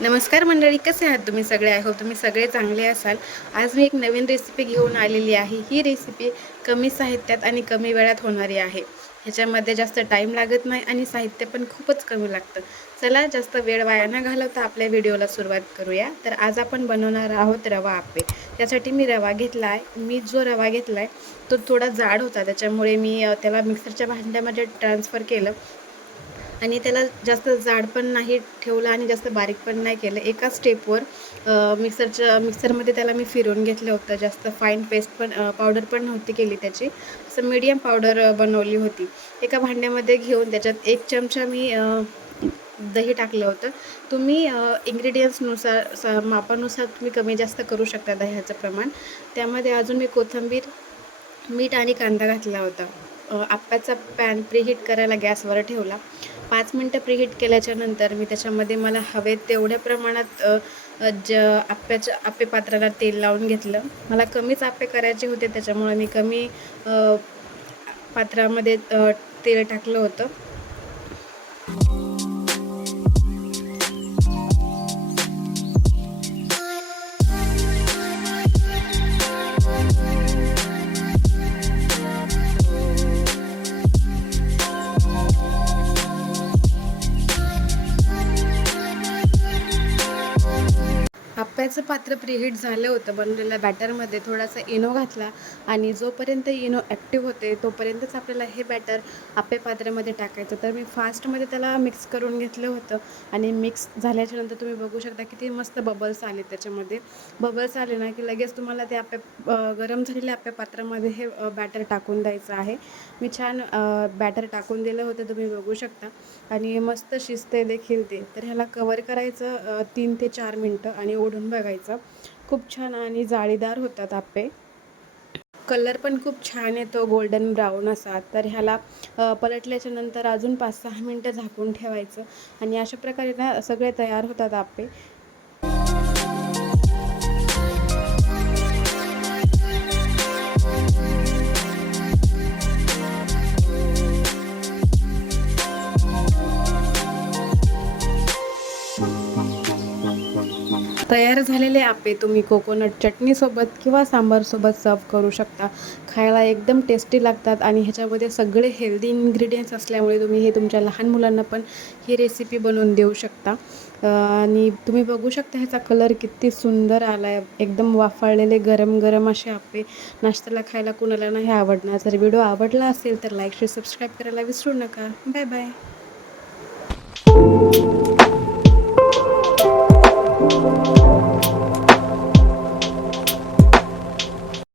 नमस्कार मंडळी कसे आहात तुम्ही सगळे? आय होप तुम्ही सगळे चांगले असाल. आज मी एक नवीन रेसिपी घेऊन आलेली आहे. ही रेसिपी कमी साहित्यात आणि कमी वेळात होणारी आहे. ह्याच्यामध्ये जास्त टाईम लागत नाही आणि साहित्य पण खूपच कमी लागतं. चला जास्त वेळ वाया न घालवता आपल्या व्हिडिओला सुरुवात करूया. तर आज आपण बनवणार आहोत रवा आपे. त्यासाठी मी रवा घेतला आहे मी जो रवा घेतला आहे तो थोडा जाड होता. त्याच्यामुळे मी त्याला मिक्सरच्या भांड्यामध्ये ट्रान्सफर केलं. आणि त्याला जास्त जाड पण नाही ठेवलं आणि जास्त बारीक पण नाही केलं. एका स्टेपवर मिक्सरच्या मिक्सरमध्ये त्याला मी फिरवून घेतलं होतं. जास्त फाईन पेस्ट पण पावडर पण नव्हती केली त्याची. असं मीडियम पावडर बनवली होती. एका भांड्यामध्ये घेऊन त्याच्यात एक चमचा मी दही टाकलं होतं. तुम्ही इंग्रेडियंट्सनुसार स मापानुसार तुम्ही कमी जास्त करू शकता दह्याचं प्रमाण. त्यामध्ये अजून मी कोथिंबीर मीठ आणि कांदा घातला होता. आप्प्याचा पॅन प्रीहीट करायला गॅसवर ठेवला. पाच मिनटं प्रिहीट केल्याच्यानंतर मी त्याच्यामध्ये मला हवे तेवढ्या प्रमाणात ज आप्याच्या आप्पे पात्राला तेल लावून घेतलं. मला कमीच आप्पे करायचे होते त्याच्यामुळे मी कमी पात्रामध्ये तेल टाकलं होतं. आप्याचं पात्र प्रिहीट झालं होतं बनवलेल्या बॅटरमध्ये थोडासा इनो घातला आणि जोपर्यंत इनो ॲक्टिव्ह होते तोपर्यंतच आपल्याला हे बॅटर आपल्या पात्रामध्ये टाकायचं. तर मी फास्टमध्ये त्याला मिक्स करून घेतलं होतं आणि मिक्स झाल्याच्यानंतर तुम्ही बघू शकता किती मस्त बबल्स आले त्याच्यामध्ये. बबल्स आले ना की लगेच तुम्हाला ते आपल्या गरम झालेल्या आपल्या पात्रामध्ये हे बॅटर टाकून द्यायचं आहे. मी छान बॅटर टाकून दिलं होतं तुम्ही बघू शकता. आणि मस्त शिजते देखील ते. तर ह्याला कवर करायचं तीन ते चार मिनटं आणि ओढून बघायचं. खूप छान आणि जाळीदार होतात आप्पे. कलर पण खूप छान येतो गोल्डन ब्राऊन असा. तर ह्याला पलटल्याच्या नंतर अजून पाच सहा मिनटं झाकून ठेवायचं. आणि अशा प्रकारे ना सगळे तयार होतात आप्पे. तयार झालेले आप्पे तुम्ही कोकोनट चटणीसोबत किंवा सांबारसोबत सर्व करू शकता. खायला एकदम टेस्टी लागतात आणि ह्याच्यामध्ये सगळे हेल्दी इन्ग्रेडियंट्स असल्यामुळे तुम्ही हे तुमच्या लहान मुलांना पण ही रेसिपी बनवून देऊ शकता. आणि तुम्ही बघू शकता ह्याचा कलर किती सुंदर आला आहे एकदम वाफाळलेले गरम गरम असे आप्पे. नाश्त्याला खायला कुणाला नाही आवडणार. जर व्हिडिओ आवडला असेल तर लाईक शेअर सबस्क्राईब करायला विसरू नका. Bye bye